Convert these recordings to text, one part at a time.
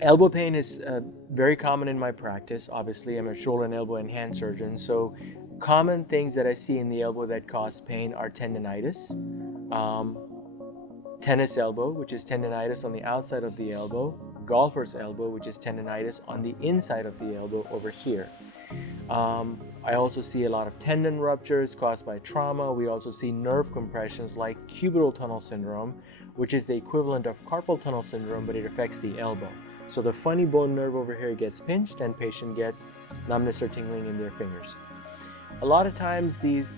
Elbow pain is very common in my practice. Obviously, I'm a shoulder and elbow and hand surgeon, so common things that I see in the elbow that cause pain are tendinitis, um, tennis elbow, which is tendinitis on the outside of the elbow, golfer's elbow, which is tendinitis on the inside of the elbow over here. I also see a lot of tendon ruptures caused by trauma. We also see nerve compressions like cubital tunnel syndrome, which is the equivalent of carpal tunnel syndrome, but it affects the elbow. So the funny bone nerve over here gets pinched and patient gets numbness or tingling in their fingers. A lot of times these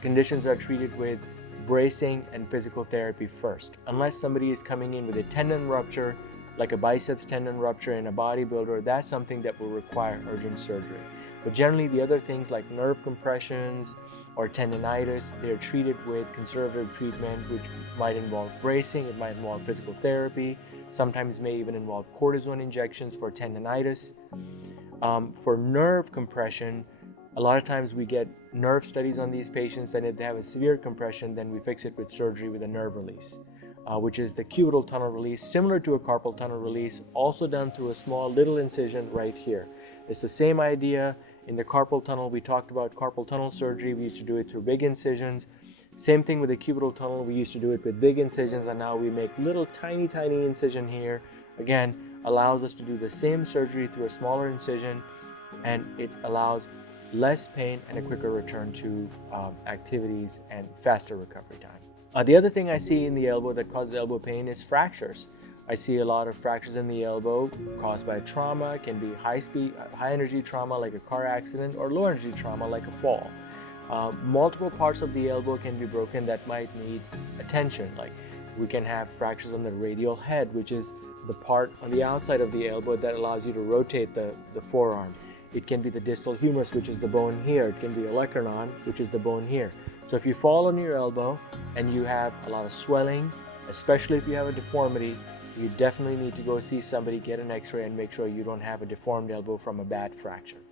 conditions are treated with bracing and physical therapy first. Unless somebody is coming in with a tendon rupture, like a biceps tendon rupture in a bodybuilder, that's something that will require urgent surgery. But generally the other things like nerve compressions or tendinitis, they're treated with conservative treatment, which might involve bracing, it might involve physical therapy, sometimes may even involve cortisone injections for tendinitis. For nerve compression, a lot of times we get nerve studies on these patients, and if they have a severe compression, then we fix it with surgery with a nerve release, which is the cubital tunnel release, similar to a carpal tunnel release, also done through a small little incision right here. It's the same idea. In the carpal tunnel, we talked about carpal tunnel surgery. We used to do it through big incisions. Same thing with the cubital tunnel. We used to do it with big incisions, and now we make little tiny incision here. Again, allows us to do the same surgery through a smaller incision, and it allows less pain and a quicker return to activities and faster recovery time. The other thing I see in the elbow that causes elbow pain is fractures. I see a lot of fractures in the elbow caused by trauma. It can be high energy trauma like a car accident, or low energy trauma like a fall. Multiple parts of the elbow can be broken that might need attention. Like we can have fractures on the radial head, which is the part on the outside of the elbow that allows you to rotate the forearm. It can be the distal humerus, which is the bone here. It can be olecranon, which is the bone here. So if you fall on your elbow and you have a lot of swelling, especially if you have a deformity, you definitely need to go see somebody, get an x-ray, and make sure you don't have a deformed elbow from a bad fracture.